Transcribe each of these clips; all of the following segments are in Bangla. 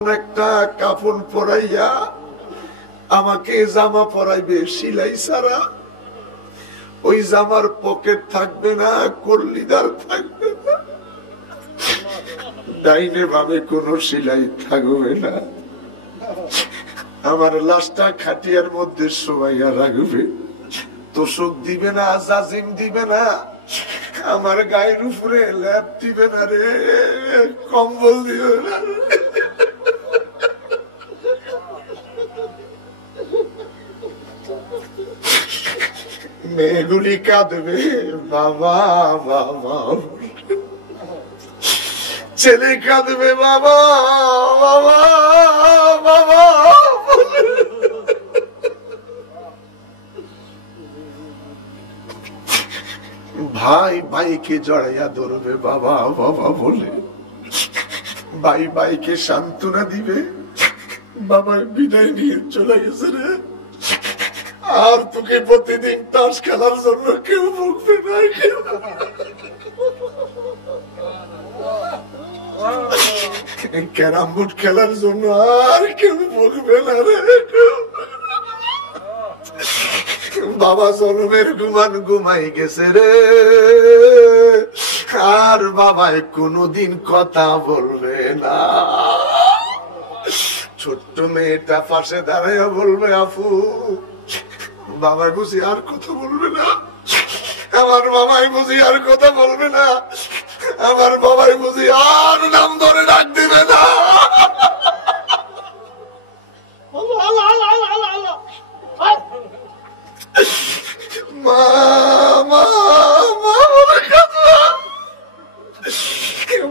একটা কাফন পরাইয়া আমাকে জামা পরাইবে সিলাই ছাড়া। ওই জামার পকেট থাকবে না, কর্লিদার থাকবে না, ডাইনে ভাবে কোনো সিলাই থাকবে না। আমার লাশটা খাটিয়ার মধ্যে শোয়াইয়া রাখবে, তোষক দিবে না, জাজিম দিবে না, আমার গায়ের উপরে ল্যাপ দিবে না রে, কম্বল দিবে না। মেয়েগুলি কাঁদবে বাবা বাবা, ছেলে কাঁদবে বাবা বাবা বাবা। ভাই ভাইকে জড়াইয়া ধরবে বাবা বাবা বলে, ভাই ভাইকে সান্ত্বনা দিবে, বাবার বিদায় নিয়ে চলে গেছে রে, আর তোকে প্রতিদিন তাস খেলার জন্য কেউ বকবে না, কেউ ক্যারাম বোর্ড খেলার জন্য আর কেউ বকবে না রে। বাবা জন্মের ঘুমান ঘুমাই গেছে রে, আর বাবায় কোনদিন কথা বলবে না। ছোট্ট মেয়েটা পাশে দাঁড়াইয়া বলবে, আপু বাবাই বুঝি আর কথা বলবে না, আমার বাবাই বুঝি আর কথা বলবে না, আমার বাবাই বুঝি আর নাম ধরে ডাক দিবে না।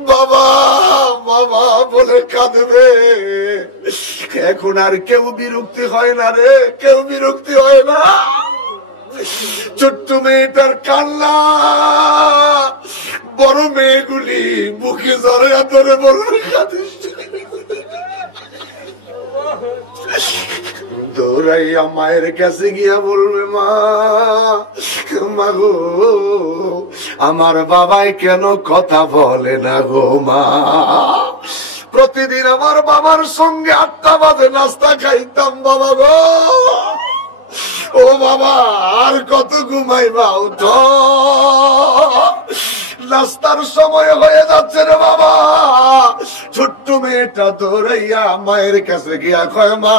বাবা বাবা বলে কাঁদবে। এখন আর কেউ বিরক্তি হয় না রে, কেউ বিরক্তি হয় না। ছোট্ট মেয়েটার কান্না বড় মেয়েগুলি বুকে জড়াইয়া ধরে বলবে, দৌড়াইয়া মায়ের কাছে গিয়া বলবে, মা মা গো, আমার বাবাই কেন কথা বলে না গো মা। প্রতিদিন আমার বাবার সঙ্গে 8টা বাজে নাস্তা খাইতাম বাবা গো, ও বাবা আর কত ঘুমাইবা, উঠো নাস্তার সময় হয়ে যাচ্ছে রে বাবা। ছোট্ট মেয়েটা দৌড়াইয়া মায়ের কাছে গিয়া কয়, মা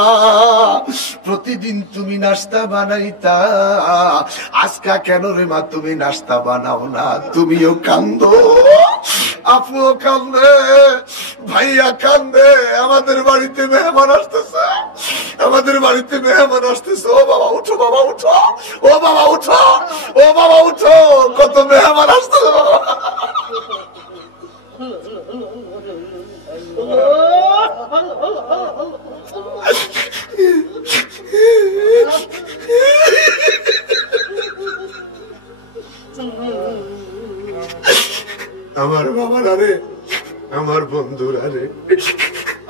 প্রতিদিন তুমি নাস্তা বানাইতা, আজকা কেন রে মা তুমি নাস্তা বানাও না? তুমিও কান্দো, আপুও কান্দে, ভাইয়া কান্দে, আমাদের বাড়িতে মেহমান আসতেছে, আমাদের বাড়িতে মেহমান আসতেছে। ও বাবা উঠো, বাবা উঠো, ও বাবা উঠো, ও বাবা উঠো, কত মেহমান আসতেছে বাবা। আমার বাবারা রে, আমার বন্ধুরা রে,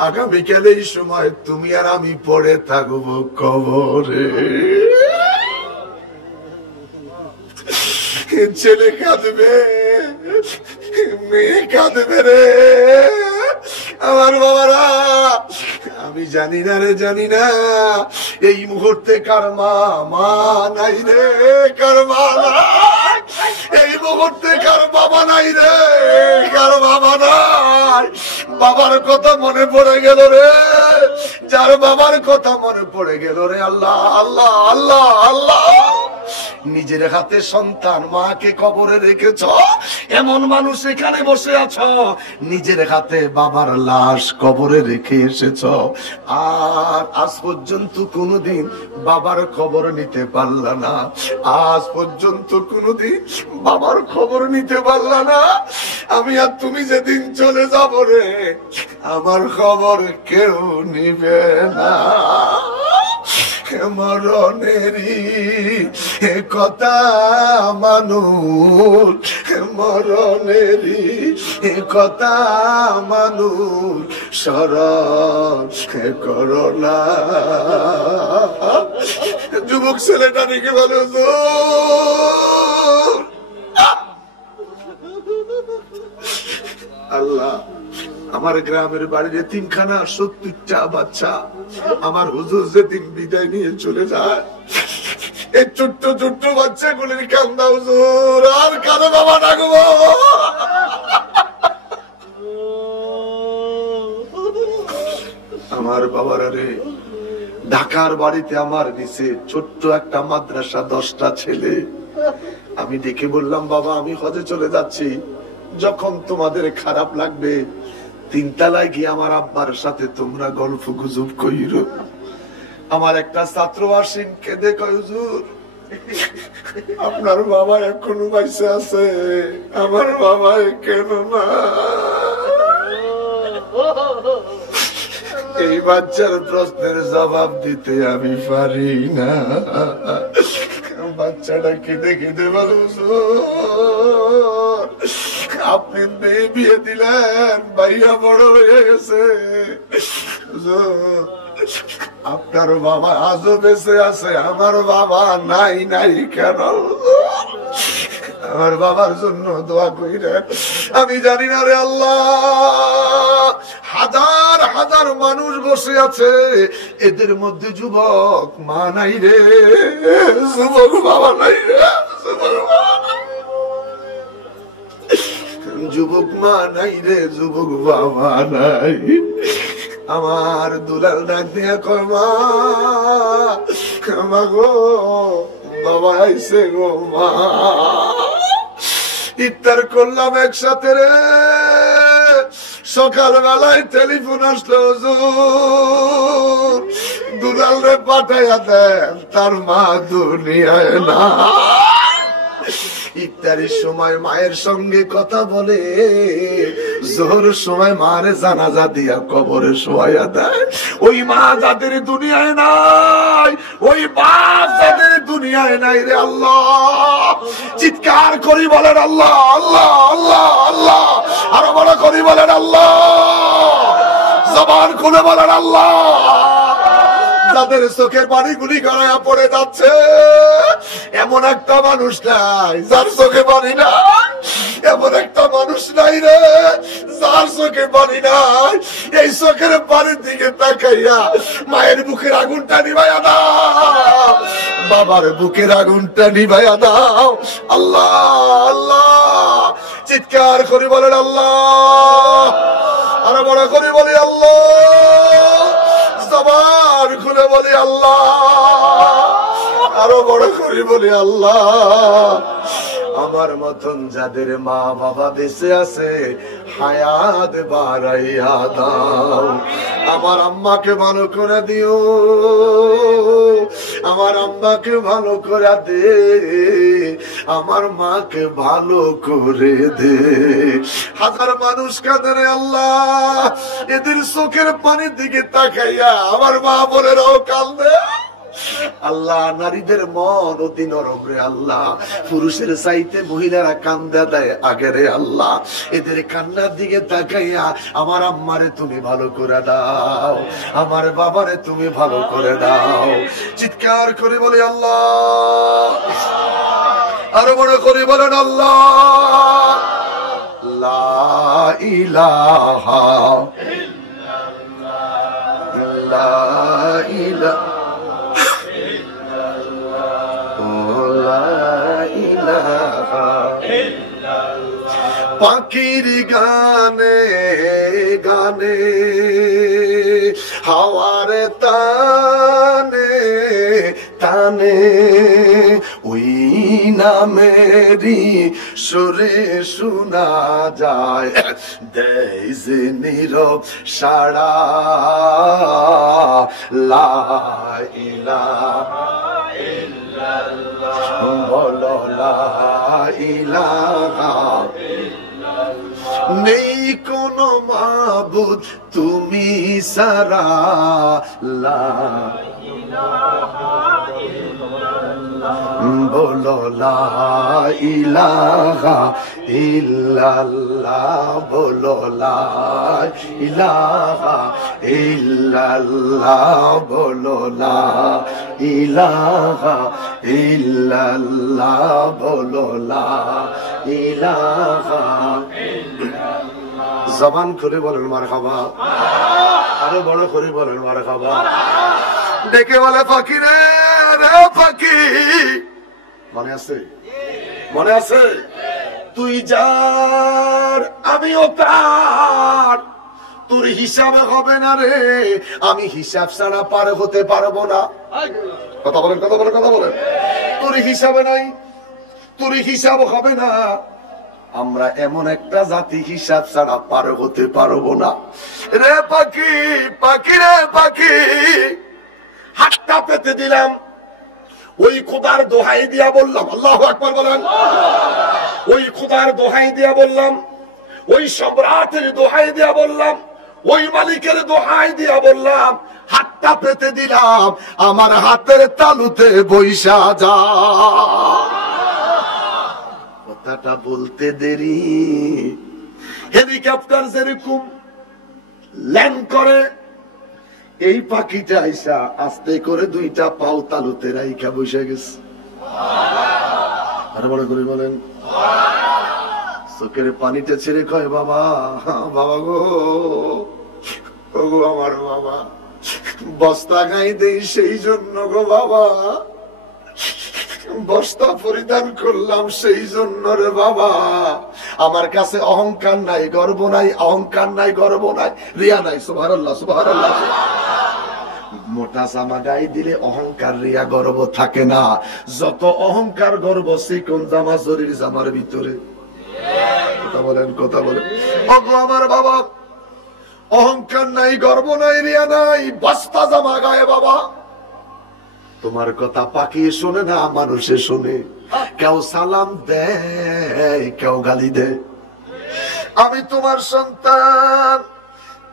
আগামীকাল এই সময় তুমি আর আমি পড়ে থাকবো কবরে। ছেলে কাঁদবে, মেয়ে কাঁদবে রে আমার বাবারা। আমি জানি না রে, জানি না এই মুহূর্তে কার মা মা নাই রে, কার মা নাই এই মুহূর্তে, কার বাবা নাই রে, কার বাবা নাই। বাবার কথা মনে পড়ে গেল রে, যার বাবার কথা মনে পড়ে গেল রে, আল্লাহ আল্লাহ আল্লাহ আল্লাহ। নিজের হাতে সন্তান মাকে কবরে রেখেছ, এমন মানুষ এখানে বসে আছো, নিজের হাতে বাবার লাশ কবরে রেখে এসেছ, আর আজ পর্যন্ত কোনদিন বাবার খবর নিতে পারলা না, আজ পর্যন্ত কোনদিন বাবার খবর নিতে পারলা না। আমি আর তুমি যেদিন চলে যাব রে, আমার খবর কেউ নিবে না। মরণেরই কথা মানুষ, মরণেরই কথা মানুষ স্মরণ করো না। যুবক ছেলেটা রেখে ভালো, আল্লাহ আমার গ্রামের বাড়ির এতিমখানা 70টা বাচ্চা আমার হুজুর যেদিন বিদায় নিয়ে চলে যায়, এই ছোট্ট ছোট্ট বাচ্চাগুলির কান্দা হুজুর আর কাঁদে বাবা ডাকবো। আমার বাবার রে, ঢাকার বাড়িতে আমার নিচে ছোট্ট একটা মাদ্রাসা, 10টা ছেলে। আমি দেখে বললাম, বাবা আমি হজে চলে যাচ্ছি, যখন তোমাদের খারাপ লাগবে 3 তলায় গিয়ে আমার আব্বার সাথে তোমরা গল্প গুজব কইরো। আমার একটা ছাত্র আসেন কেঁদে কয়, হুজুর আপনার বাবা এখনো বাইসে আছে, আমার বাবা কেন না? এই বাচ্চার প্রশ্নের জবাব দিতে আমি পারি না। বাচ্চাটা কেঁদে কেঁদে বলো, আপনি মেয়ে বিয়ে দিলেন, ভাইয়া বড় হয়ে গেছে, আপনার বাবা আজও বেঁচে আছে, আমার বাবা নাই নাই কেন? আমার বাবার জন্য দোয়া কইরেন। আমি জানি না রে আল্লাহ, হাজার হাজার মানুষ বসে আছে, এদের মধ্যে যুবক মা নাই রে, যুবক বাবা নাই রে, যুবক মা নাই রে, যুবক বাবা নাই। আমার দুলাল ডাক দিয়া কয়, মা গো, বাবা আইসে গো মা। ইফতার করলাম একসাথে রে, সকাল বেলায় টেলিফোন আসলো, হুজুর দুলাল রে পাঠাইয়া দেন, তার মা দুনিয়ায় না। ইফতারের সময় মায়ের সঙ্গে কথা বলে, জোহরের সময় মারে জানাজা দিয়া কবরে শোয়া দেয়। ওই মা যাদের দুনিয়ায় নাই, ওই বাপ যাদের দুনিয়ায় নাই রে আল্লাহ, চিৎকার করি বলেন আল্লাহ আল্লাহ আল্লাহ আল্লাহ, আরো বড় করি বলেন আল্লাহ, জবান খুলে বলেন আল্লাহ। যাদের চোখের পানিগুলি গড়াইয়া পড়ে যাচ্ছে, এমন একটা মানুষ নাই যার চোখে পানি নাই, এমন একটা মানুষ নাই রে যার চোখে পানি নাই। এই চোখের পানির দিকে তাকাইয়া মায়ের বুকের আগুনটা নিভাইয়া দাও, বাবার বুকের আগুনটা নিভাইয়া দাও। আল্লাহ আল্লাহ, চিৎকার করে বলেন আল্লাহ, আরো বড় করে বলি আল্লাহ, জবান খুলে বলি আল্লাহ, আরো বড় করে বলি আল্লাহ। আমার মতন যাদের মা বাবা বেঁচে আছে, হায়াত বাড়াইয়া দাও। আমার আম্মাকে ভালো করে দিও, আমার আম্মাকে ভালো করে দে, আমার মাকে ভালো করে দে। হাজার মানুষ কাঁদে রে আল্লাহ, এদের চোখের পানির দিকে তাকাইয়া আমার মা বোনেরাও কাঁদে। আল্লাহ, নারীদের মন অতি নরম রে আল্লাহ, পুরুষের চাইতে মহিলারা কান্দা দেয় আগে রে আল্লাহ। এদের কান্নার দিকে তাকাইয়া আমার আম্মারে তুমি ভালো করে দাও, আমার বাবারে তুমি ভালো করে দাও। চিৎকার করে বলে আল্লাহ, আরো বড় করে বলেন আল্লাহ। লা ইলাহা ইল্লাল্লাহ, লা ইলাহা পাখির গানে গানে, হাওয়ার তানে তানে, ওই নামেরই সুরে শোনা যায়, দেয় যে নীরব সাড়া। লা ইলাহা ইল্লাল্লাহ, বলো লা ইলাহা, নেই কোন মাবুদ তুমি সারা। লা ইলাহা ইল্লাল্লাহ, বলো লা ইলাহা ইল্লাল্লাহ, বলো লা ইলাহা ইল্লাল্লাহ, বলো লা ইলাহা ইল্লাল্লাহ, বলো লা ইলাহা। জবান করে বলেন মারহাবা, আরো বড় করে বলেন মারহাবা। ডেকে বলে পাখি রে, রে পাখি, মনে আছে? মনে আছে? তুই যার আমিও তার, তোর হিসাবে হবে না রে, আমি হিসাব ছাড়া পার হতে পারবো না। কথা বলেন, কথা বলেন, কথা বলেন। তোর হিসাবে নাই, তোর হিসাব হবে না, আমরা এমন একটা জাতি হিসাব ছাড়া পার হতে পারবো না। রে পাখি, পাখি রে পাখি, হাতটা পেতে দিলাম, ওই খোদার দোহাই দিয়া বললাম, আল্লাহু আকবার বলেন, ওই খোদার দোহাই দিয়া বললাম, ওই সম্রাটের দোহাই দিয়া বললাম, ওই মালিকের দোহাই দিয়া বললাম, হাতটা পেতে দিলাম, আমার হাতের তালুতে বৈশা যা। কথাটা বলতে দেরি, হেলিকপ্টার যেরকম ল্যান্ড করে, এই পাখিটা আইসা আস্তে করে দুইটা পাও তালুতে রাইখা বসে গেছে। আরো বড় করে বলেন। চোখের পানিটা ছেড়ে কয়, বাবা, বাবা গো, ও গো আমার বাবা, বস্তা গাই দেই সেই জন্য গো বাবা, বস্তা পরিধান করলাম সেই জন্য রে বাবা, আমার কাছে অহংকার নাই, গর্ব নাই, অহংকার নাই, গর্ব নাই, রিয়া নাই। সুবহানাল্লাহ, সুবহানাল্লাহ। মোটা জামা গায়ে দিলে অহংকার, রিয়া, গর্ব থাকে না। যত অহংকার গর্ব চিকন জামা জরির জামার ভিতরে। কথা বলেন, কথা বলেন। ওগো আমার বাবা, অহংকার নাই, গর্ব নাই, রিয়া নাই, বস্তা জামা গায়ে বাবা। তোমার কথা পাখি শোনে না, মানুষে শোনে। কেউ সালাম দেয়, কেউ গালি দেয়। আমি তোমার সন্তান,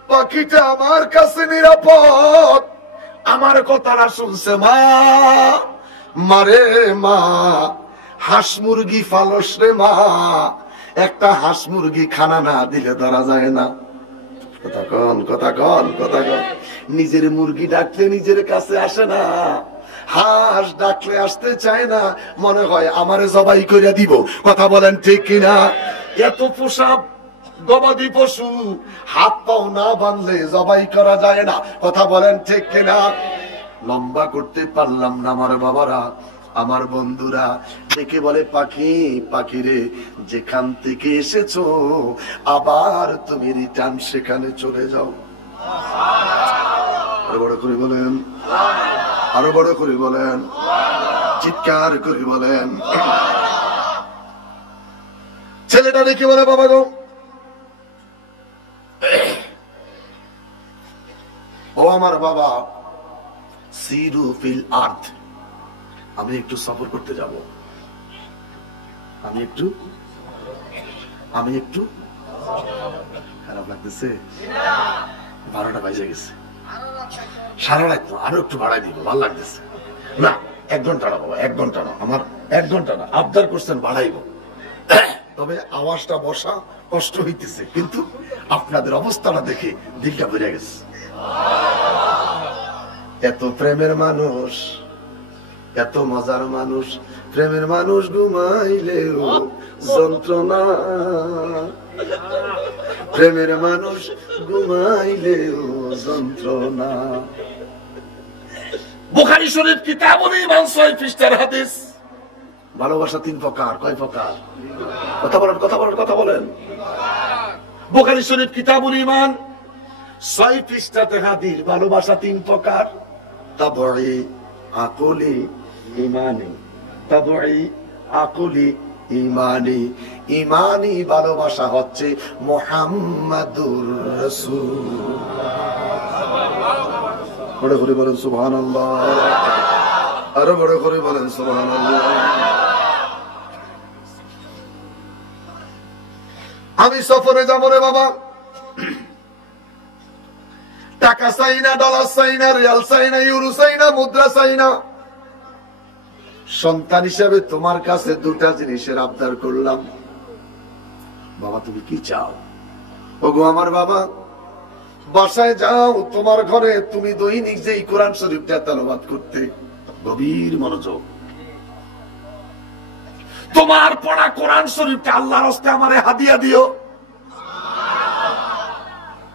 পাখিটা আমার কাছে নিরাপদ, আমার কথাটা শুনছে মা। মারে মা, হাঁস মুরগি ফালস রে মা, একটা হাঁস মুরগি খানা না দিলে ধরা যায় না। কথা কন, কথা কন, কথা কন। নিজের মুরগি ডাকলে নিজের কাছে আসে না, হাঁস ডাকলে আসতে চায় না, মনে হয় আমারে জবাই করে দিব। কথা বলেন ঠিক কিনা? এত পোষা গবাদি পশু হাত পাও না বাঁধলে জবাই করা যায় না। কথা বলেন ঠিক কিনা? লম্বা করতে পারলাম না আমার বাবারা, আমার বন্ধুরা। দেখে বলে পাখি, পাখি রে, যেখান থেকে এসেছো আবার তুমি রিটার্ন সেখানে চলে যাও। আরো বড় করে বলেন, আরো বড় করে বলেন, চিৎকার করে বলেন। ছেলেটা দেখে বলে, বাবা গো, ও আমার বাবা, সিরু ফিল আর্থ, আমি একটু সফর করতে যাব, আমি একটু খারাপ লাগতেছে। 12টা বাজে গেছে, সারা রাত আরো একটু বাড়াই দিব, ভালো লাগতেছে না। 1 ঘন্টা না বাবা, 1 ঘন্টা না, আমার 1 ঘন্টা না, আবদার করছেন বাড়াইব, তবে আওয়াজটা বসা কষ্ট হইতেছে, কিন্তু আপনাদের অবস্থাটা দেখে দিলটা ভরে গেছে। এত প্রেমের মানুষ, এত মজার মানুষ, প্রেমের মানুষ ঘুমাইলেও যন্ত্রণা, প্রেমের মানুষ ঘুমাইলেও যন্ত্রণা। বুখারী শরীফ কিতাবুল ঈমান 6 পৃষ্ঠার হাদিস। ভালোবাসা 3 প্রকার। কয় প্রকার? কথা বলেন, কথা বলেন, কথা বলেন। বুখারী শরীফ কিতাবুল ঈমান 6 পৃষ্ঠাতে হাদিস। ভালোবাসা 3 প্রকার। তাবঈ, আকুলি, ইমানি। তাবঈ, আকুলি, ইমানি। ইমানি ভালোবাসা হচ্ছে মুহাম্মাদুর রাসূলুল্লাহ। বড় করে বলেন সুবহানাল্লাহ, আরো বড় করে বলেন সুবহানাল্লাহ। আমি সফরে যাবো রে বাবা, টাকা চাই না, ডলার চাই না, রিয়াল চাই না, ইউরো চাই না, মুদ্রা চাই না। সন্তান হিসেবে তোমার কাছে 2টা জিনিসের আবদার করলাম। বাবা তুমি কি চাও? ওগো আমার বাবা, বাসায় যাও, তোমার ঘরে তুমি দৈনিক যেই কোরআন শরীফটা তেলাওয়াত করতে, গভীর মনোযোগ, তোমার পড়া কোরআন শরীফটা আল্লাহর হস্তে আমারে হাদিয়া দিও।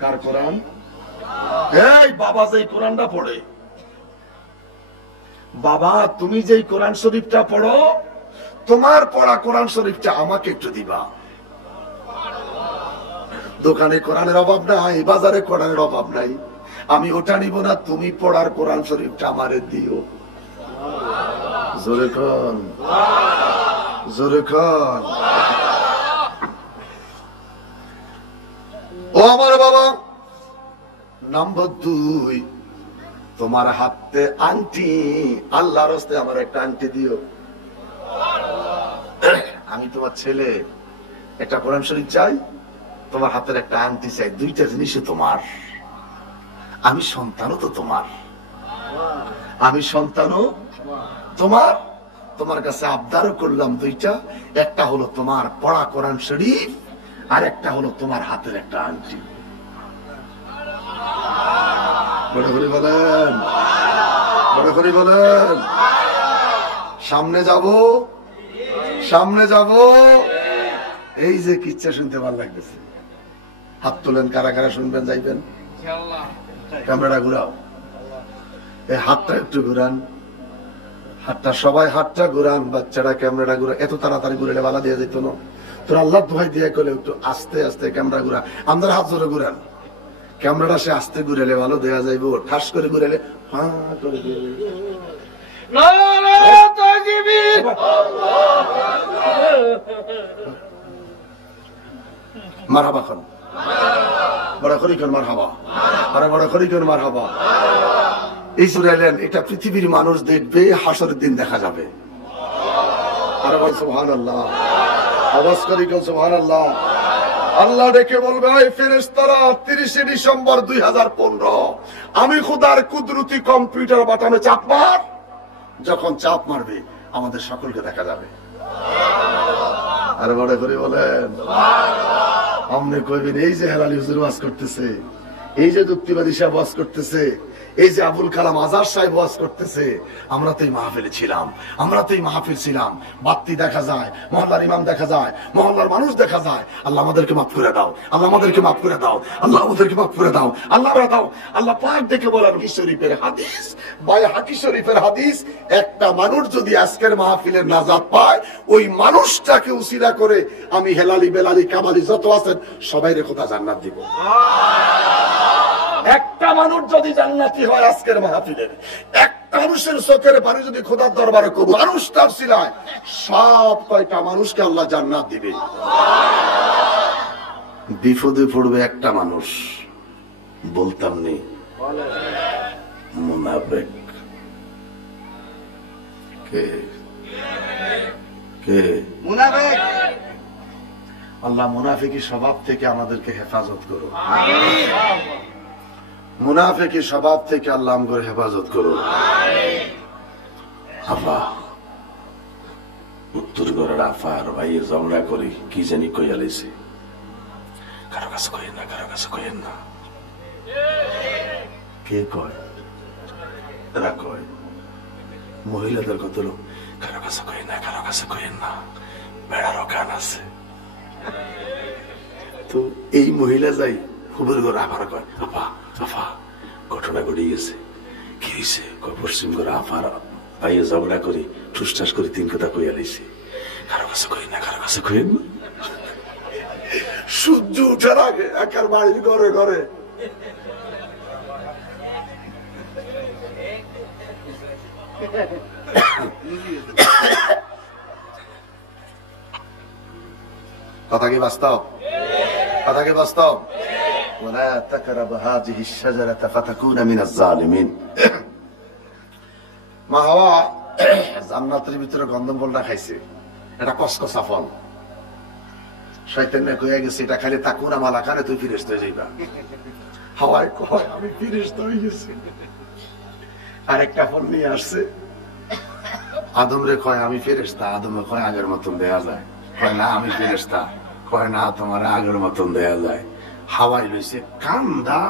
কার কোরআন? এই বাবা যে কোরআনটা পড়ে, বাবা তুমি যে কোরআন শরীফটা পড়ো, তোমার পড়া কোরআন শরীফটা আমাকে একটু দিবা। দোকানে কোরআনের অভাব নাই, বাজারে কোরআনের অভাব নাই, আমি ওটা নিব না, তুমি পড়ার কোরআন শরীফটা আমারে দিও। জোরে কর, জোরে কর। ও আমার বাবা, নাম্বার 2, তোমার হাতে আংটি, আল্লাহর হস্তে আমার একটা আংটি দিও। আমি তোমার ছেলে, একটা কোরআন শরীফ চাই, তোমার হাতের একটা আংটি চাই, দুইটা জিনিসই তোমার। আমি সন্তানও তো তোমার, আমি সন্তানও তোমার। তোমার কাছে আবদারও করলাম দুইটা, একটা হলো তোমার পড়া কোরআন শরীফ, আর একটা হলো তোমার হাতের একটা আংটি। বড় করে বলেন, বড় করে বলেন। সামনে যাব, সামনে যাব। এই যে কিচ্ছা শুনতে ভালো লাগতেছে, হাত তোলেন কারা কারা শুনবেন যাইবেন। ক্যামেরা ঘুরাও, এই হাতটা একটু ঘুরান, হাতটা সবাই হাতটা ঘুরান, বাচ্চারা ক্যামেরাটা ঘুরা। এত তাড়াতাড়ি ঘুরেলে বালা দিয়ে যেত না, তোর আল্লাহ দোহাই দিয়ে করলে একটু আস্তে আস্তে ক্যামেরা ঘুরা। আমাদের হাত ধরে ঘুরান, ক্যামেরাটা সে আস্তে ঘুরেলে ভালো দেয়া যাইব, ঠাস করে ঘুরেলে হ্যাঁ করে মারহাবা খান, বড় করি খান মারহাবা, আরে বড় করি খান মারহাবা। এই সুরাইলেন, এটা পৃথিবীর মানুষ দেখবে, হাসরের দিন দেখা যাবে। আরে বল সুবহানাল্লাহ, আওয়াজ করি কেউ সুবহানাল্লাহ। আল্লাহ ডেকে বলবে, এই ফেরেশতারা 30 ডিসেম্বর 2015 আমি খোদার কুদরতি কম্পিউটার বাটনে চাপ মার। যখন চাপ মারবে আমাদের সকলকে দেখা যাবে। আরে বড় করে বলেন আমনে কইবেন, এই যে হেলালি হুজুর ওয়াজ করতেছে, এই যে যুক্তিবাদী সাহেব ওয়াজ করতেছে, এই যে আবুল কালাম আজাদ সাহেব ওয়াজ করতেছে, আমরা তো এই মাহফিলে ছিলাম, আমরা তো এই মাহফিল ছিলাম। বাত্তি দেখা যায়, মহল্লার ইমাম দেখা যায়, মহল্লার মানুষ দেখা যায়। আল্লাহ আমাদেরকে মাফ করে দাও, আল্লাহ আমাদেরকে মাফ করে দাও, আল্লাহ আমাদেরকে মাফ করে দাও, আল্লাহ দাও। আল্লাহ পাক দেখে বলেন, শরীফের হাদিস, বাইহাকি শরীফের হাদিস, একটা মানুষ যদি আজকের মাহফিলের নাজাত পায়, ওই মানুষটাকে উসিলা করে আমি হেলালি বেলালি কামালি যত আছেন সবাইরে খোদা জান্নাত দিব। একটা মানুষ যদি জান্নাতি হয় আজকের মাহফিলের, একটা মানুষের চোখের পানি যদি খোদার দরবারে কবুল, মানুষটার সিলায় সব কয়টা মানুষকে আল্লাহ জান্নাত দিবে। বিপদে পড়বে একটা মানুষ, বলতাম নি, মুনাফিক। কে কে মুনাফিক? আল্লাহ মুনাফিকি স্বভাব থেকে আমাদেরকে হেফাজত করো, মুনাফিকি স্বভাব থেকে আল্লাহ আমাদের হেফাজত করো। আফা উত্তর গড়ের আফা আর ভাই ঝগড়া করি, কি জানি কইয়া লাইছে, কারো কাছে কইেন না, কারো কাছে কইেন না। কে কয়? এরা কয় মহিলাদের কত লোক, কারো কাছে কইেন না, কারো কাছে কইেন না, বেড়ারও কান আছে। তো এই মহিলা যাই খুবের ঘর আফার কয়, আফা আফা ঘটনা ঘটে গেছে। কি হয়েছে? পশ্চিম করে আফার ভাইয়ে ঝগড়া করি, ঠুসঠাস করে 3 কথা কইয়া লাইছে, কারো কাছে কই না, কারো কাছে কইেন না। সূর্য উঠার আগে একার বাড়ির ঘরে ঘরে কথা কি বাস্তব? কথা কি বাস্তব? ওয়ালা তাকরাবু হাযিহি আশ-শাজারাতা ফাতাকুনা মিনাজ জালিমিন। মা হাওয়া জান্নাতের ভিতরে গন্ধম ফলটা খাইছে, এটা কসকসা ফল। শয়তানে কইয়া গেছে, এটা খাইলে তাকুনা মালাকানে তুই ফেরেশতা হয়ে যাইবা। হাওয়ায় কয় আমি ফেরেশতা হয়ে গেছি। আরেকটা ফল নিয়ে আসছে, আদম রে কয় আমি ফেরেশতা, আদমে কয় আগের মতন দেয়া যায়, কয় না আমি ফেরেশতা, কয় না তোমার আগের মতন দেয়া যায়। হাওয়াই লইছে কান্দা,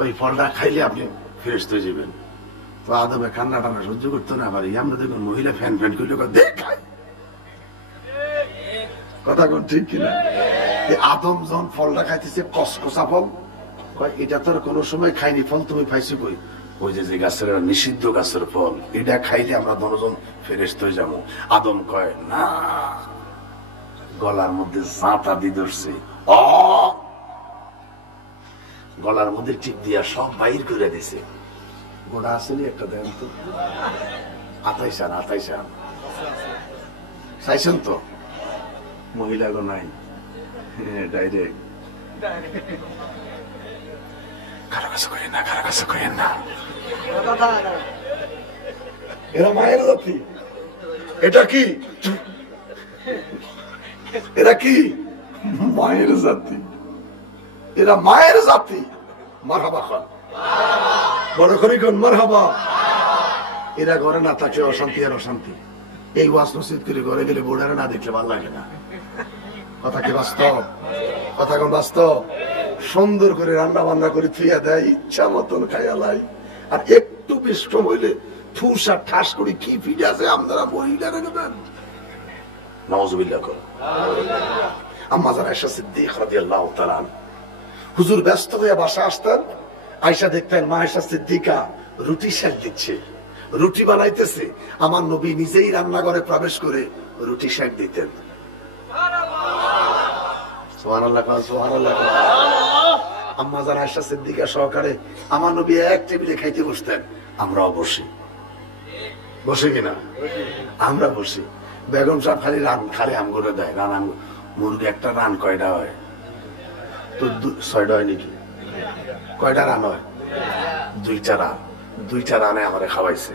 ওই ফলটা খাইলে আপনি ফেরেশতা হয়ে যাবেন। তো আদমে কান্না টানা সহ্য করতো না, আবার আমরা দেখুন মহিলা ফ্যান ফ্যান করলে দেখায়। কথা কোন ঠিক কিনা? আদম যখন ফলটা খাইতেছে কসকসা ফল, এটা তো কোনো সময় খাইনি, ফল তুমি পাইছো কই? ওই যে গাছের নিষিদ্ধ গাছের ফল, এটা খাইলে আমরা দনজন ফেরেশতা হয়ে যাবো। আদম কয় না, গলার মধ্যে জাঁতা দিয়ে ধরছে, গলার মধ্যে টিপ দিয়া সব বাইর করে দিছে। গোড়া আসলে একটা দেন তো, আতাইশান চাইছেন তো? মহিলা গো নাই, ডাইরেক্ট। কারো কাছে করেন না, কারো কাছে করেন না। এরা মায়ের জাতি। এটা কি? এরা কি? মায়ের জাতি। এরা মায়ের জাতি। মারহাবা খান, বড় করে কোন মারহাবা। এরা ঘরে না থাকলে অশান্তি আর অশান্তি। এই ওয়াজ নসিহত করে ঘরে গেলে বোর্ডারে না দেখলে ভালো লাগে না। কথা কি বাস্তব? কথা কোন বাস্তব? সুন্দর করে রান্না বান্না করে থুইয়া দেয়, ইচ্ছা মতন খাইয়ালাই। আর একটু বিশ্রম হইলে ঠুস আর ঠাস করে কি ফিরে আছে আপনারা মহিলারা দেবেন। নাউজুবিল্লাহ কর। আম্মা জান আয়েশা সিদ্দিক রাদিয়াল্লাহু তাআলা হুজুর ব্যস্ত হয়ে বাসা আসতেন, আয়েশা দেখতেন মা আয়েশা সিদ্দিকা রুটি সেক দিচ্ছে, রুটি বানাইতেছে। আমার নবী নিজেই রান্নাঘরে প্রবেশ করে রুটি সেক দিতেন। সুবহানাল্লাহ, সুবহানাল্লাহ। আম্মা জান আয়েশা সিদ্দিকা সহকারে আমার নবী এক টেবিলে খাইতে বসতেন, আমরাও বসি। বসে কিনা? আমরা বসি। বেগম সাহেব খালি আম করে দেয়, রান মুরগি একটা রান কয়টা হয়? তো 6টা হয় নাকি? কয়টা রান হয়? 2টা রান। 2টা রানে আমারে খাওয়াইছে।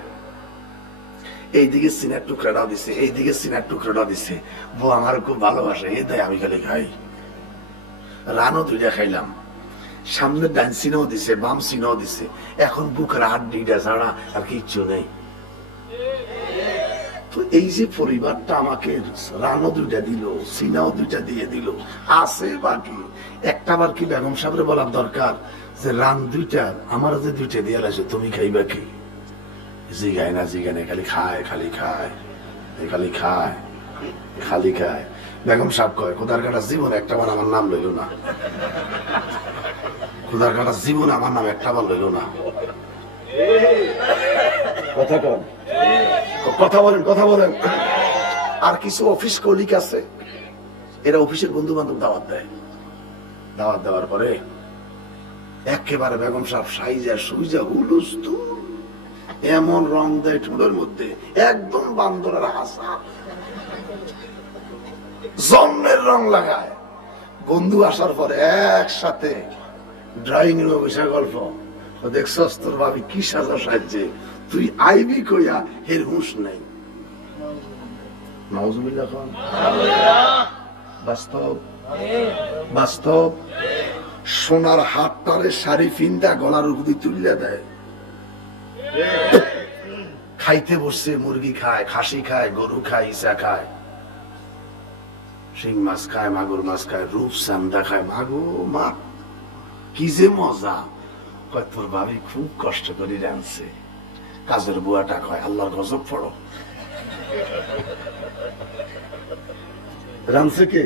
এইদিকে সিনার টুকরাটাও দিছে, এইদিকে সিনার টুকরাটাও দিছে। বউ আমার খুব ভালোবাসে, এই দেয়, আমি খালি খাই। রানও 2টা খাইলাম। সামনে ডান সিনাও দিছে, বাম সিনাও দিছে। এখন বুকের হাড্ডিটা ছাড়া আর কিচ্ছু নেই। তো এই যে পরিবারটা আমাকে রানও 2টা দিল, সিনাও 2টা দিয়ে দিল, আছে বাকি একটা। বার কি বেগম সাহেবের বলার দরকার যে রান 2টা আমার যে 2টা দিয়ে লাগছে, তুমি খাইবা কি? জিগায় না, জিগায়, খালি খায়, খালি খায়, খালি খায়, খালি খায়। বেগম সাহেব কয় খোদার কাটা জীবন একটা বার আমার নাম লইল না, খোদার কাটা জীবন আমার নাম একটা বার লইল না। কথা কন, কথা বলেন, কথা বলেন। আর কিছু অফিস কলিগ আছে, এরা অফিসের বন্ধু বান্ধব দাওয়াত দেয়। দাওয়াত দেওয়ার পরে একেবারে বেগম সাহেব সাইজা সুইজা হুলুস্তুল এমন রং দেয় ঠোঁটের মধ্যে, একদম বান্দরের হাসা, জন্মের রং লাগায়। বন্ধু আসার পরে একসাথে ড্রয়িং রুমে বসে গল্প। দেখছস তোর ভাবি কি সাজা সাজছে, তুই আইবি কইয়া এর হুঁশ নেই। নাউজুবিল্লাহ খান। বাস্তব, বাস্তব। সোনার হাতটারে শাড়ি ফিনটা গলার উপরে তুলিয়া দেয়। খাইতে বসছে, মুরগি খায়, খাসি খায়, গরু খায়, ইসা খায়, শিং মাছ খায়, মাগুর মাছ খায়, রূপচান্দা খায়। মাগো মা, কি যে মজা। কয় তোর ভাবি খুব কষ্ট করে রাঁধছে। কাজের বুয়াটা কয় আল্লাহর গজব পড়ো। রাঁধছে কে?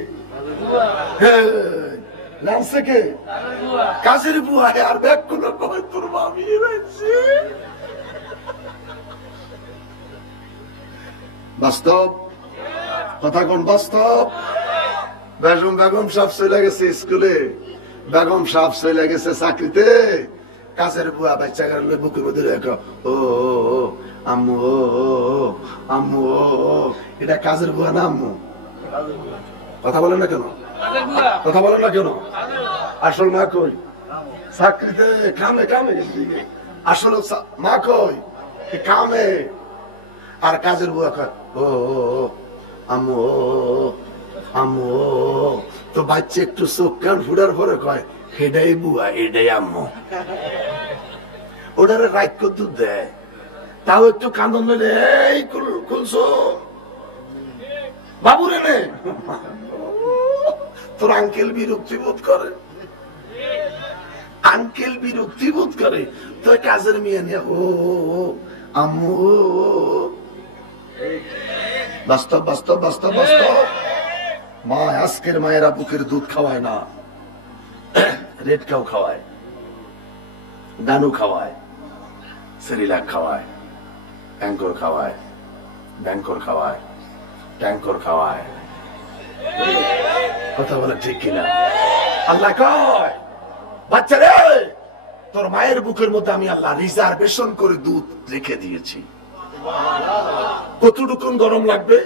রাঁধছে কে? কাজের বুয়া। আর ব্যাগ গুলো কয় তোর ভাবি রাঁধছে। বাস্তব, কথা কোন বাস্তব। বেগম সাহেব চলে গেছে স্কুলে, বেগম সাহেব চলে গেছে চাকরিতে। কাজের বুয়া বাচ্চা গেলে বুকের মধ্যে রেখো, ও আম্মু, ও আম্মু। এটা কাজের বুয়া না আম্মু? কথা বলেন না কেন? কথা বলেন না কেন? আসল মা কই? চাকরিতে, কামে, কামে। আসল মা কই? কামে। আর কাজের বুয়া কয় ও আম্মু, আম্মু। তো বাচ্চা একটু চোখ কান ফুটার পরে কয় এটাই বুয়া, এটাই আম্মু। ওটারে রাইট করতে দেয়, তাও একটু কান্দন নিলে এই খুলছো বাবু রে। তোর আঙ্কেল বিরক্তি বোধ করে, আঙ্কেল বিরক্তি বোধ করে। তো কাজের মেয়ে নিয়ে ও আম্মু। বাস্তব, বাস্তব, বাস্তব, বাস্তব। মা আজকের মায়েরা বুকের দুধ খাওয়ায় না, রেড কাউ খাওয়ায়। ডানু খাওয়ায়, সেরিলাক খাওয়ায়, অ্যাঙ্কর খাওয়ায়, ব্যাংকর খাওয়ায়, ট্যাঙ্কর খাওয়ায়। কথা বলে ঠিক কিনা? আল্লাহ কয় বাচ্চারে তোর মায়ের বুকের মধ্যে আমি আল্লাহ রিজার্ভেশন করে দুধ রেখে দিয়েছি, কতটুকু গরম লাগবে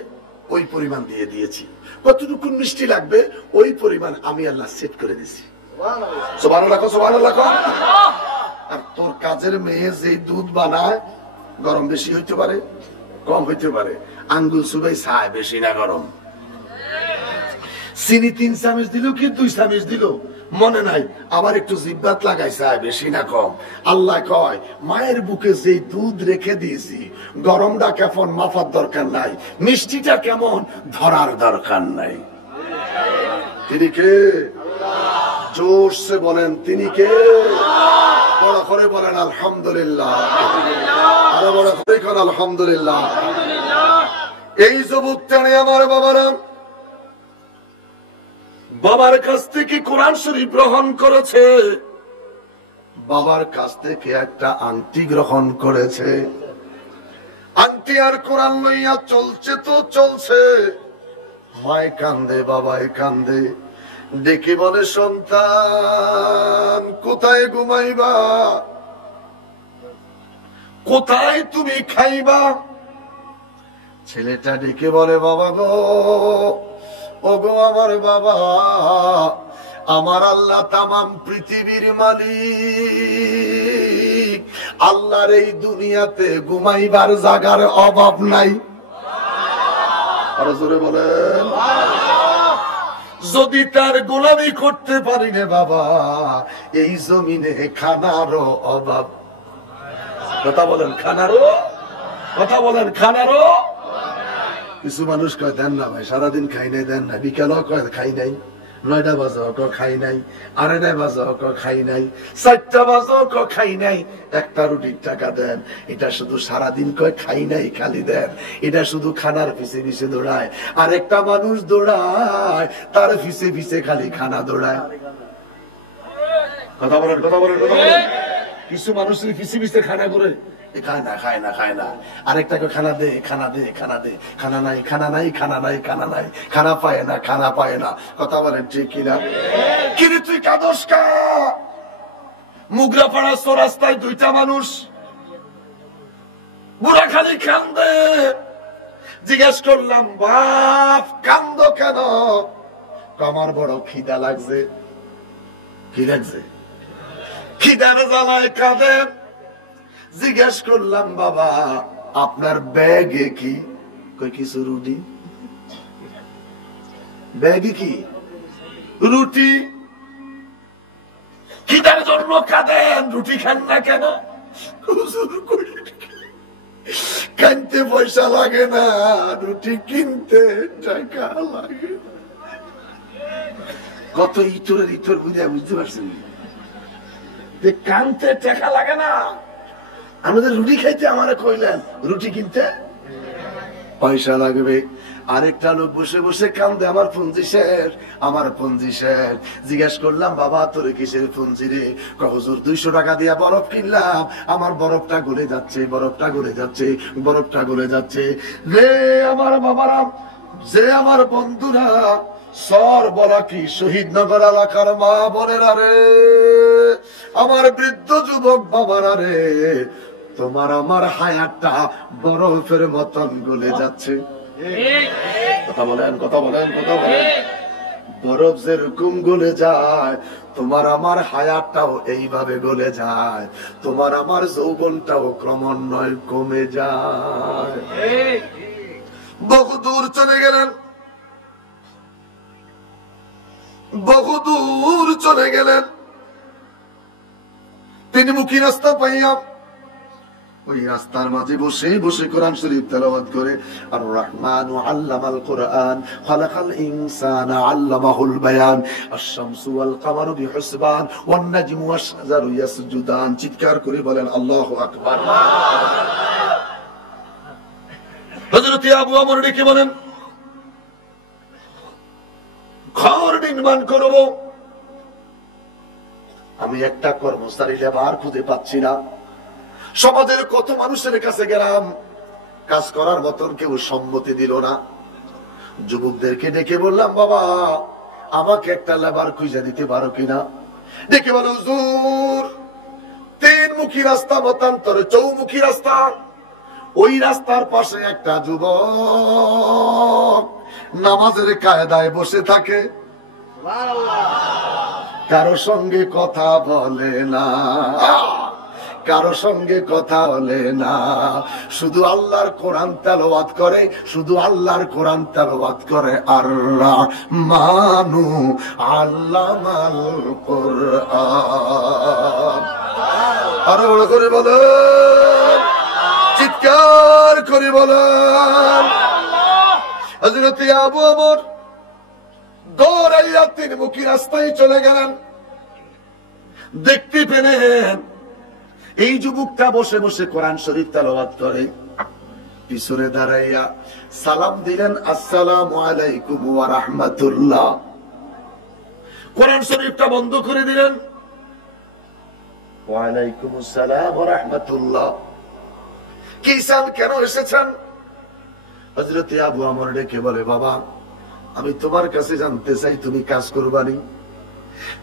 ওই পরিমাণ দিয়ে দিয়েছি, কতটুকু মিষ্টি লাগবে ওই পরিমাণ আমি আল্লাহ সেট করে দিয়েছি। সুবহানাল্লাহ, সুবহানাল্লাহ। আর তোর কাজের মেয়ে যে দুধ বানায় গরম বেশি হইতে পারে, কম হইতে পারে, আঙ্গুল সুবাই চায় বেশি না গরম। চিনি 3 চামচ দিল কি 2 চামচ দিল মনে নাই, আবার একটু জিব্বাত লাগাই চায় বেশি না কম। আল্লাহ কয় মায়ের বুকে যে দুধ রেখে দিয়েছি গরমটা কেমন মাপার দরকার নাই, মিষ্টিটা কেমন ধরার দরকার নাই। তিনি কে? জোরসে বলেন তিনি কে? বড় করে বলেন আলহামদুলিল্লাহ, আরো বড় করে বলেন আলহামদুলিল্লাহ। এই যুবকটানে আমার বাবারা বাবার কাছ থেকে কোরআন শরীফ গ্রহণ করেছে, বাবার কাছ থেকে একটা আংটি গ্রহণ করেছে, আংটি আর কোরআন লইয়া চলছে তো চলছে। মায় কান্দে, বাবায় কান্দে, ডেকে বলে সন্তান কোথায় ঘুমাইবা, কোথায় তুমি খাইবা? ছেলেটা ডেকে বলে বাবা গো, ও গো আমার বাবা, আমার আল্লাহ তামাম পৃথিবীর মালিক, আল্লাহর এই দুনিয়াতে ঘুমাইবার জায়গার অভাব নাই। আরো জোরে বলেন, যদি তার গোলামি করতে পারি রে বাবা এই জমিনে খানারও অভাব। কথা বলেন খানারও, কথা বলেন খানারও। কিছু মানুষ কয় দেন না ভাই, সারাদিন খাই নাই দেন না, বিকেল কয় খাই নাই, 9টা বাজে খাই নাই, 2:30 বাজে খাই নাই, 4টা বাজে খাই নাই, একটা রুটির টাকা দেন। এটা শুধু সারাদিন কয় খাই নাই খালি দেন, এটা শুধু খানার পিছে পিছে দৌড়ায়। আর একটা মানুষ দৌড়ায় তার পিছে পিছে খালি খানা দৌড়ায়। কথা বলেন, কথা বলেন, কথা বলেন। কিছু মানুষের পিছে পিছে খানা করে খায় না, খায় না, খায় না। আরেকটাকে খানা দে, খানা দে, খানা দে, খানা নাই, খানা নাই, খানা নাই, খানা নাই, খানা পায় না, খানা পায় না। কথা বলেন ঠিক কিনা? কিরে তুই কাদস কা? মুগরাপাড়া চৌরাস্তায় 2টা মানুষ, বুড়া খালি কান্দে। জিজ্ঞেস করলাম বাপ কান্দ কেন? আমার বড় খিদা লাগছে। কি লাগছে? খিদার জ্বালায় কাঁদে। জিজ্ঞেস করলাম বাবা আপনার ব্যাগে কি? কই কিছু রুটি। ব্যাগে কি? রুটি। খিদার জন্য কাঁদেন, রুটি খান না কেন? কিনতে পয়সা লাগে না, রুটি কিনতে টাকা লাগে। কত ইতরের ইতর বুঝে বুঝতে পারছেন? কানতে টাকা লাগে না, আমাদের রুটি খাইতে আমার কইলেন রুটি কিনতে পয়সা লাগবে। আরেকটা লোক বসে বসে কান্দে আমার পুঞ্জি শেষ, আমার পুঞ্জি শেষ। জিজ্ঞেস করলাম বাবা তোর কিসের পুঞ্জি রে? হুজুর 200 টাকা দিয়া বরফ কিনলাম, আমার বরফটা গলে যাচ্ছে, বরফটা গলে যাচ্ছে, বরফটা গলে যাচ্ছে। রে আমার বাবারা, যে আমার বন্ধুরা সর বলা কি শহীদনগর এলাকার মা বোনেরা রে, আমার বৃদ্ধ যুবক বাবারা রে, তোমার আমার হায়াতটা বরফের মতন গলে যাচ্ছে। কথা বলেন, কথা বলেন, কথা বলেন। বরফ যেরকম গলে যায় তোমার আমার হায়াতটাও এইভাবে গলে যায়, তোমার আমার যৌবনটাও ক্রমান্বয়ে কমে যায়। বহু দূর চলে গেলেন, বহু দূর চলে গেলেন। তিনি মুখী রাস্তা পাইয়া ওই রাস্তার মাঝে বসে বসে কোরআন শরীফ তেলাওয়াত করে। আর রহমানু আল্লামাল কোরআন খালাকাল ইনসানা আল্লামাহুল বায়ান আশ-শামসু ওয়াল কামারু বিহুসবান ওয়ান নাজমু ওয়াশ-শাজারু ইয়াসজুদান। চিৎকার করে বলেন আল্লাহু আকবার। হযরত আবু আমর ডেকে বলেন ঘর নির্মাণ করব, আমি একটা কর্মচারী লেবার খুঁজে পাচ্ছি না। সমাজের কত মানুষের কাছে গেলাম, কাজ করার মতন কেউ সম্মতি দিল না। যুবকদেরকে ডেকে বললাম, বাবা আমাকে একটা লেবার খুঁজে দিতে পারো কিনা? ডেকে বলো, হুজুর 3 মুখী রাস্তা মতান্তরে 4 মুখী রাস্তা, ওই রাস্তার পাশে একটা যুবক নামাজের কায়দায় বসে থাকে, কারো সঙ্গে কথা বলে না, কারো সঙ্গে কথা বলে না, শুধু আল্লাহর কোরআন তেলাওয়াত করে, শুধু আল্লাহর কোরআন তেলাওয়াত করে। আল্লাহ মানু আল্লামাল কোরআন। আরো বড় করে বলেন, চিৎকার করে বলেন। হযরত আবু আমর দৌড়াইয়া 3 মুখী রাস্তায় চলে গেলেন। দেখতে পেলেন এই যুবকটা বসে বসে কোরআন শরীফ তেলাওয়াত করে। পিছনে দাঁড়াইয়া সালাম দিলেন, আসসালামু আলাইকুম ওয়া রাহমাতুল্লাহ। কোরআন শরীফটা বন্ধ করে দিলেন, ওয়া আলাইকুম আসসালাম ওয়া রাহমাতুল্লাহ। কি চান, কেন এসেছেন? হযরত আবু আমর ডেকে বলে, বাবা আমি তোমার কাছে জানতে চাই তুমি কাজ করবানি?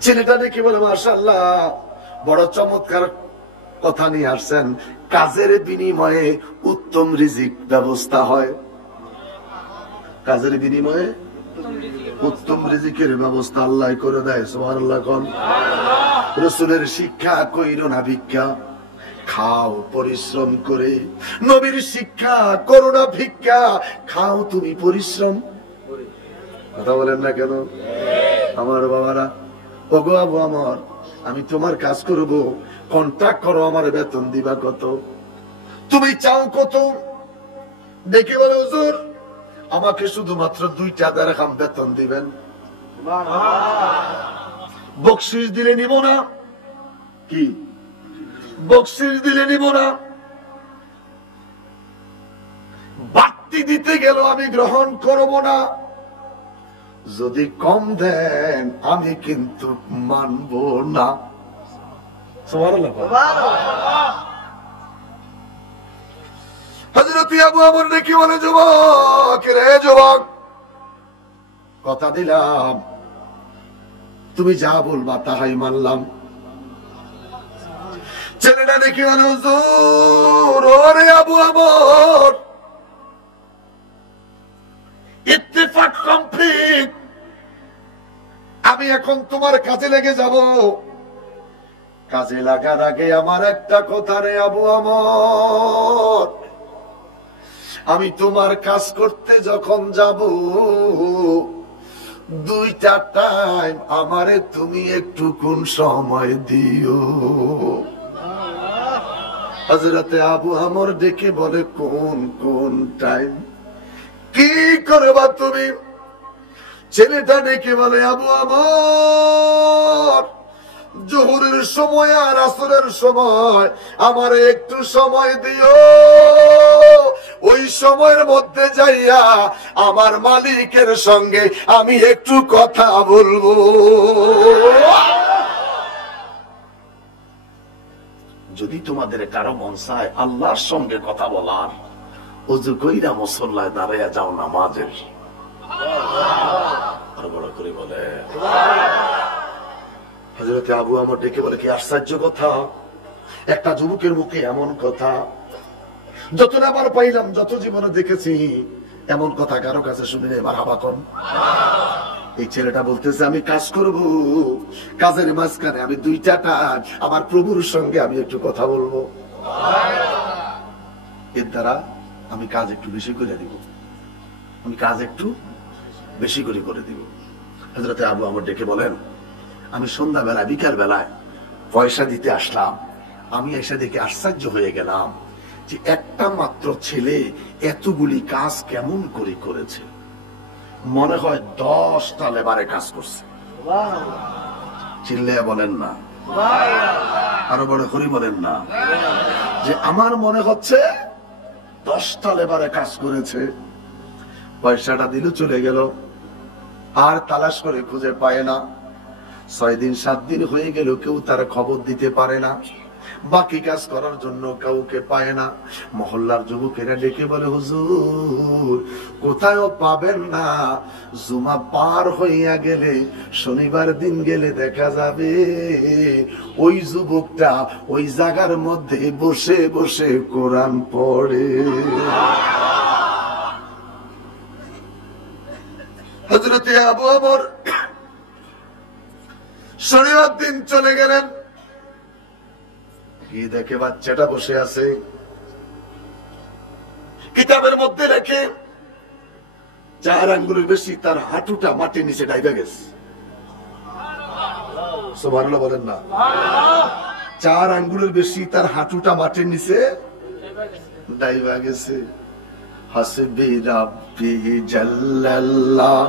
ছেলেটা ডেকে বলে, মাশাআল্লাহ বড় চমৎকার কথা নিয়ে আসছেন, কাজের বিনিময়ে উত্তম রিজিক ব্যবস্থা হয়। কাজের বিনিময়ে উত্তম রিজিকের ব্যবস্থা আল্লাহ করে দেয়। সুবহানাল্লাহ। কোন রাসূলের শিক্ষা কইরো না ভিক্ষা, খাও পরিশ্রম করে। নবীর শিক্ষা করো না ভিক্ষা, খাও তুমি পরিশ্রম। কথা বলেন না কেন আমার বাবারা? ওগো আবু আমর, আমি তোমার কাজ করব, কন্ট্রাক্ট করো, আমার বেতন দিবা কত? তুমি চাও কত? দেখে বলে, হুজুর আমাকে শুধুমাত্র 2টা দিরহাম বেতন দিবেন, বকশিশ দিলে নিব না। কি বকশিশ দিলে নিব না, বাড়তি দিতে গেল আমি গ্রহণ করব না। যদি কম দেন আমি কিন্তু মানব না। হযরত আবু আমর দেখি বলে, যুবক রে যুবক, কথা দিলাম তুমি যা বলবা তাহাই মানলাম। ছেলেটা দেখি বলে, হুজুর ওরে আবু আমর, ইত্তেফাক কমপ্লিট, আমি এখন তোমার কাজে লেগে যাব। কাজে লাগার আগে আমার একটা কথা রে আবু আমর, আমি তোমার কাজ করতে যখন যাব 2টা টাইম আমারে তুমি একটু কোন সময় দিও। হযরতে আবু আমর ডেকে বলে, কোন কোন টাইম, কি করবা তুমি? ছেলেটা ডেকে বলে, আবু আমর জোহরের সময় আর আসরের সময় আমারে একটু সময় দিও, ওই সময়ের মধ্যে যাইয়া আমার মালিকের সঙ্গে আমি একটু কথা বলবো। যদি তোমাদের কারো মন চায় আল্লাহর সঙ্গে কথা বলার, ওযু কইরা মুসল্লায় দাঁড়াইয়া যাও নামাজের। আর বড় করে বলে, হযরত আবু আমর ডেকে বলে, কি আশ্চর্য কথা, একটা যুবকের মুখে এমন কথা যত আবার পাইলাম, যত জীবনে দেখেছি এমন কথা কারো কাছে শুনিনি। মারহাবা কোন। এই ছেলেটা বলতেছে, আমি কাজ করব, কাজের মাঝখানে আমি 2টা টাইম আমার প্রভুর সঙ্গে আমি একটু কথা বলবো, এর দ্বারা আমি কাজ একটু বেশি করে দিব, আমি কাজ একটু বেশি করে দিব। হযরত আবু আমর ডেকে বলেন, আমি সন্ধ্যা বেলা বিকাল বেলায় পয়সা দিতে আসলাম, আমি এসে দেখে আশ্চর্য হয়ে গেলাম যে একটা মাত্র ছেলে এতগুলি কাজ কেমন করে করেছে। মনে হয় 10টা লেবারে কাজ করছে। চিল্লে বলেন না, আরো বড় করে বলেন না, যে আমার মনে হচ্ছে 10টা লেবারে কাজ করেছে। পয়সাটা দিল, চলে গেল, আর তালাশ করে খুঁজে পায় না। 6 দিন 7 দিন হয়ে গেল, কেউ তার খবর দিতে পারে না, বাকি কাজ করার জন্য কাউকে পায় না। মহল্লার যুবকেরা ডেকে বলে, হুজুর কোথায়ও পাবেন না, জুমা পার হইয়া গেলে শনিবার দিন গেলে দেখা যাবে ওই যুবকটা ওই জায়গার মধ্যে বসে বসে কোরআন পড়ে। হযরত আবু আমর শনিবার দিন চলে গেলেন, কি দেখে বাচ্চাটা বসে আছে, কিতাবের মধ্যে রেখে 4 আঙ্গুলের বেশি তার হাঁটুটা মাটির নিচে ডাইবা গেছে। সুবহানাল্লাহ বলেন না। 4 আঙ্গুলের বেশি তার হাঁটুটা মাটির নিচে ডাইবা গেছে। হাসবি রাব্বি জাল্লাল্লাহ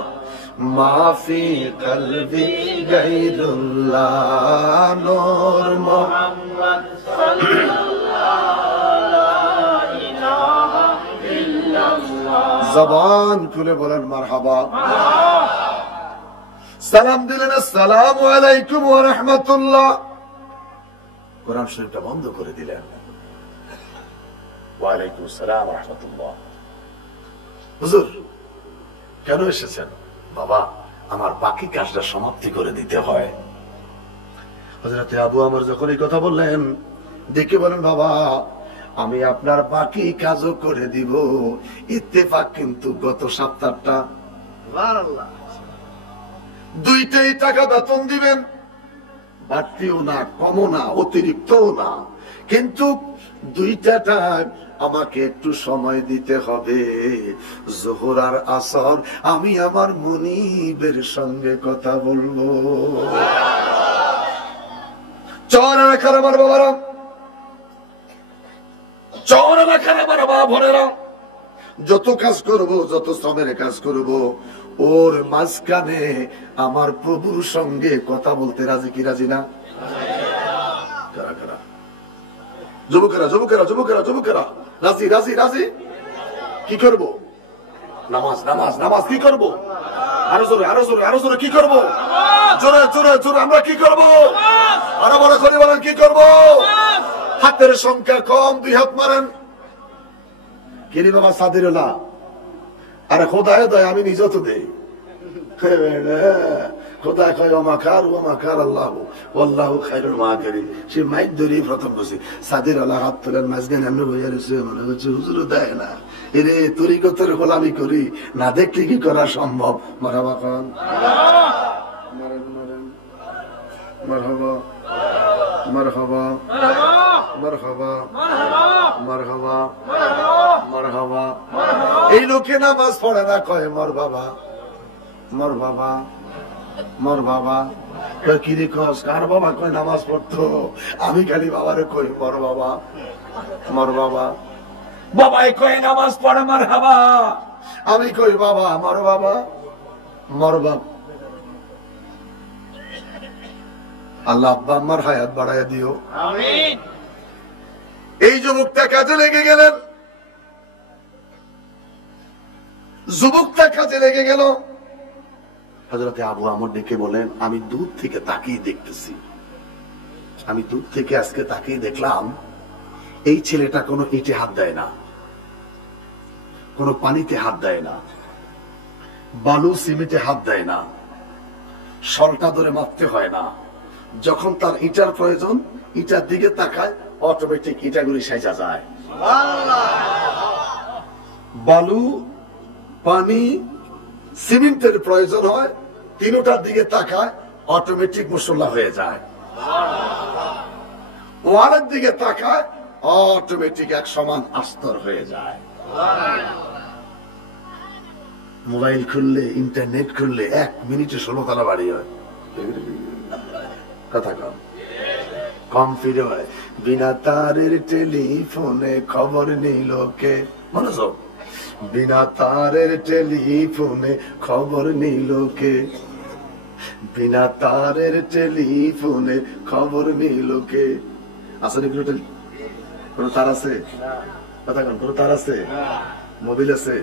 মাফি কলবি গায়রুল্লাহ নূর মুহাম্মদ সাল্লাল্লাহু ইলাহা ইল্লাল্লাহ। জবান খুলে বলেন মারহাবা। সালাম দিলেন, আসসালামু আলাইকুম ওয়া রাহমাতুল্লাহ। কোরআন শরীফটা বন্ধ করে দিলেন। ওয়া আলাইকুম আসসালাম ওয়া রাহমাতুল্লাহ। হুজুর কেন এসেছেন? বাবা আমার বাকি কাজটা সমাপ্তি করে দিতে হয়। হযরত আবু আমর যখন এই কথা বললেন, দেখে বলেন, বাবা আমি আপনার বাকি কাজও করে দিব, ইত্তেফাক কিন্তু গত সপ্তাহটা সুবহানাল্লাহ 2টাই টাকা বেতন দিবেন, বাড়তিও না কমও না অতিরিক্তও না, কিন্তু 2টা আমাকে একটু সময় দিতে হবে। যোহর আর আসর আমি আমার মনিবের সঙ্গে কথা বলবো। চর এলাকার আমার বাবারা, চর এলাকার আমার বাবা বোনেরা, যত কাজ করব, যত শ্রমের কাজ করব, ওর মাঝখানে আমার প্রভুর সঙ্গে কথা বলতে রাজি কি রাজি না? কারা কারা? যুবকেরা যুবকেরা যুবকেরা যুবকেরা রাজি রাজি রাজি। কি করব? নামাজ নামাজ নামাজ। কি করব? আরো জোরে আরো জোরে আরো জোরে। কি করব? জোরে জোরে জোরে। আমরা কি করব? আরো বড় করে বলেন, কি করব? হাতের সংখ্যা কম, 2 হাত মারেন। কিরে বাবা সাদিরুল্লাহ, আরে খোদায় দয় আমি নিজে তো দেই। খোদা কয় ওমাকার ওমাকার আল্লাহ আল্লাহু খায়রুল মাকিরিন। সে মাইক ধরে প্রথম বসে সাদির আল্লাহ হাত তোলেন, মাঝখানে আমরা বইয়া রয়েছে, মনে হচ্ছে হুজুর দেয় না। এরে তরিকতের গোলামি করি না, দেখলে কি করা সম্ভব? মারহাবা খান, মারেন মারেন, মারহাবা মারহাবা মারহাবা মারহাবা মারহাবা। এই লোকে নামাজ পড়ে না, কয় মর বাবা মর বাবা মর বাবা। কি রে কস? কার বাবা? কয় নামাজ পড়তো। আমি খালি বাবারে কই মর বাবা মর বাবা। বাবাই কয় নামাজ পড়ে মারহাবা, আমি কই বাবা মর বাবা মর বাবা। আল্লাহ আব্বা আমার হায়াত বাড়াইয়া দিও, আমিন। এই যুবকটা কাজে লেগে গেলেন, যুবকটা কাজে লেগে গেল। হযরত আবু আমর ডেকে বলেন, আমি দূর থেকে তাকিয়ে দেখতেছি, আমি দূর থেকে আজকে তাকিয়ে দেখলাম এই ছেলেটা কোনো ইটে হাত দেয় না, কোনো পানিতে হাত দেয় না, বালু সিমেন্টে হাত দেয় না, সলটা ধরে মাপতে হয় না। যখন তার ইটার প্রয়োজন, ইটার দিকে তাকায়, অটোমেটিক ইটাগুলি সাজা যায়। বালু, পানি, সিমেন্টের প্রয়োজন হয়, তিনটার দিকে তাকায়, অটোমেটিক মুসল্লা হয়ে যায়। ওয়ালের দিকে তাকায়, অটোমেটিক এক সমান আস্তর হয়ে যায়। মোবাইল খুললে, ইন্টারনেট খুললে 1 মিনিটে 16 তলা বাড়ি হয়। কথা কম কম ফিরে হয়। বিনা তারের টেলিফোনে খবর নেই লোকে, মনোযোগ, বিনা তারের টেলিফোনে খবর নেই লোকে, বিনা তারের টেলিফোনে খবর নেই লোকে। আসলে কোন তার আছে? কথা কন, কোন তার আছে? মোবিল আছে,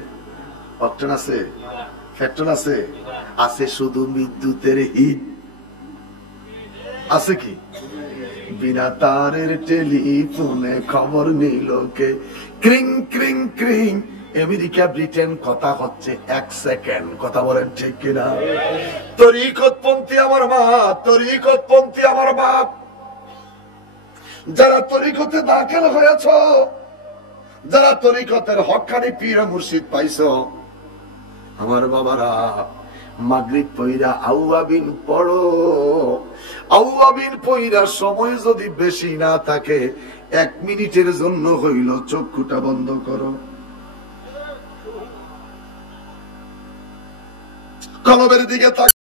অকটেন আছে, ফ্যাক্টর আছে, আছে শুধু বিদ্যুতের হিট। আছে কি? বিনা তারের টেলিফোনে খবর নিল কে? ক্রিং ক্রিং ক্রিং। আমেরিকা ব্রিটেন কথা হচ্ছে 1 সেকেন্ড। কথা বলেন ঠিক কিনা? তরিকতপন্থী আমার মা, তরিকতপন্থী আমার বাপ, যারা তরিকতে দাখিল হয়েছ, যারা তরিকতের হক্কানি পীর মুর্শিদ পাইছ, আমার বাবারা মাগরিব পইরা আউয়াবিন পড়ো। আউয়াবিন পইরা সময় যদি বেশি না থাকে, 1 মিনিটের জন্য হইল চক্ষুটা বন্ধ করো, কলবের দিকে তাকাও।